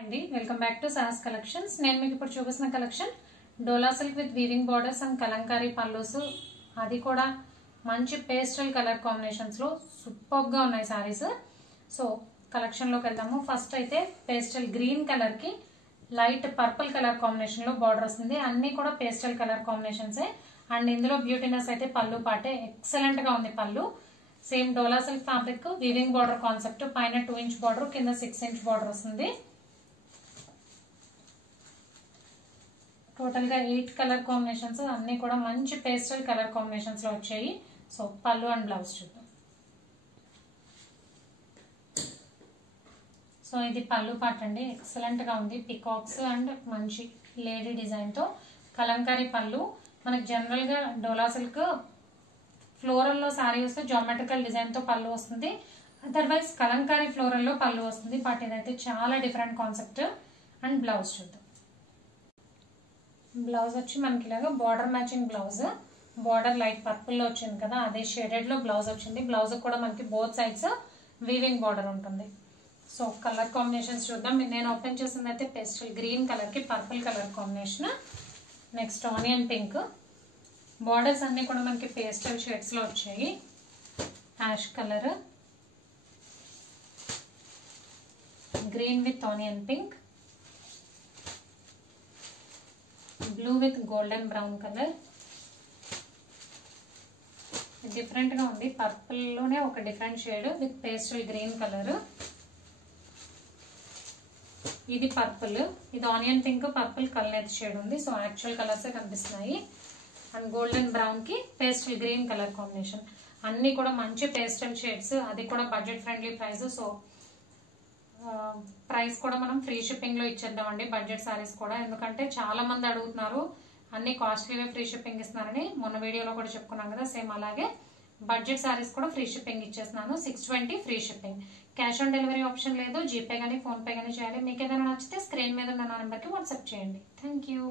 అండి welcome back to Sahas collections. నేను మీకు ఇప్పుడు చూపిస్తున్న collection Dola silk with weaving borders and Kalamkari pallus, అది కూడా మంచి పేస్టల్ కలర్ కాంబినేషన్స్ లో సూపర్ గా ఉన్నాయి సారీస్. సో కలెక్షన్ లోకి వెళ్దాము. ఫస్ట్ అయితే పేస్టల్ గ్రీన్ కలర్ కి లైట్ పర్పుల్ కలర్ కాంబినేషన్ లో బార్డర్ వస్తుంది. అన్ని కూడా పేస్టల్ కలర్ కాంబినేషన్స్ అండ్ ఇందులో బ్యూటీనెస్ అయితే పళ్ళు పాటే ఎక్సలెంట్ గా ఉంది. Pallu same Dola silk fabric weaving border concept, పైన 2 ఇంచ్ బార్డర్, కింద 6 ఇంచ్ బార్డర్ వస్తుంది. టోటల్ గా 8 కలర్ కాంబినేషన్స్, అన్ని కూడా మంచి పేస్టల్ కలర్ కాంబినేషన్స్ లో వచ్చాయి. సో పళ్ళు అండ్ బ్లౌజ్ చూద్దాం. సో ఇది పళ్ళు పార్ట్ అండి, ఎక్సలెంట్ గా ఉంది. పికాక్స్ అండ్ మంచి లేడీ డిజైన్ తో కలంకారీ పళ్ళు. మనకి జనరల్ గా డోలా సిల్క్ ఫ్లోరల్ లో సారీ వస్తే జామెట్రికల్ డిజైన్ తో పళ్ళు వస్తుంది, అదర్వైజ్ కలంకారీ ఫ్లోరల్ లో పళ్ళు వస్తుంది. బట్ ఇదైతే చాలా డిఫరెంట్ కాన్సెప్ట్. అండ్ బ్లౌజ్ చూద్దాం. బ్లౌజ్ వచ్చి మనకి ఇలాగా border matching blouse, border light purple లో వచ్చింది కదా, అదే షేడెడ్ లో బ్లౌజ్ వచ్చింది. బ్లౌజ్ కూడా మనకి బోత్ సైడ్స్ వీవింగ్ బార్డర్ ఉంటుంది. సో కలర్ కాంబినేషన్స్ చూద్దాం. నేను ఓపెన్ చేసింది అయితే పేస్టల్ గ్రీన్ కలర్ కి purple colour combination, next onion pink. Borders అన్ని కూడా మనకి పేస్టల్ షేడ్స్ లో వచ్చాయి. Ash colour, green with onion pink, blue with golden brown colour. Different గా ఉంది, పర్పుల్ లోనే ఒక different shade with pastel green colour. ఇది పర్పుల్, ఇది onion pink, purple colour shade ఉంది. సో యాక్చువల్ కలర్స్ కనిపిస్తున్నాయి. అండ్ గోల్డెన్ బ్రౌన్ కి పేస్టల్ గ్రీన్ కలర్ కాంబినేషన్. అన్ని కూడా మంచి పేస్టల్ షేడ్స్, అది కూడా budget friendly price. So price కూడా మనం ఫ్రీ షిప్పింగ్ లో ఇచ్చేద్దామండి బడ్జెట్ సారీస్ కూడా, ఎందుకంటే చాలా మంది అడుగుతున్నారు అన్ని కాస్ట్లీవే ఫ్రీ షిప్పింగ్ ఇస్తున్నారని. మొన్న వీడియోలో కూడా చెప్పుకున్నాం కదా, సేమ్ అలాగే బడ్జెట్ సారీస్ కూడా ఫ్రీ షిప్పింగ్ ఇచ్చేస్తున్నాను. 620 free shipping. Cash on delivery option లేదు, జీపే కానీ ఫోన్ పే కానీ చేయాలి. మీకు ఏదైనా నచ్చితే స్క్రీన్ మీద ఉన్న నెంబర్కి వాట్సాప్ చేయండి. Thank you.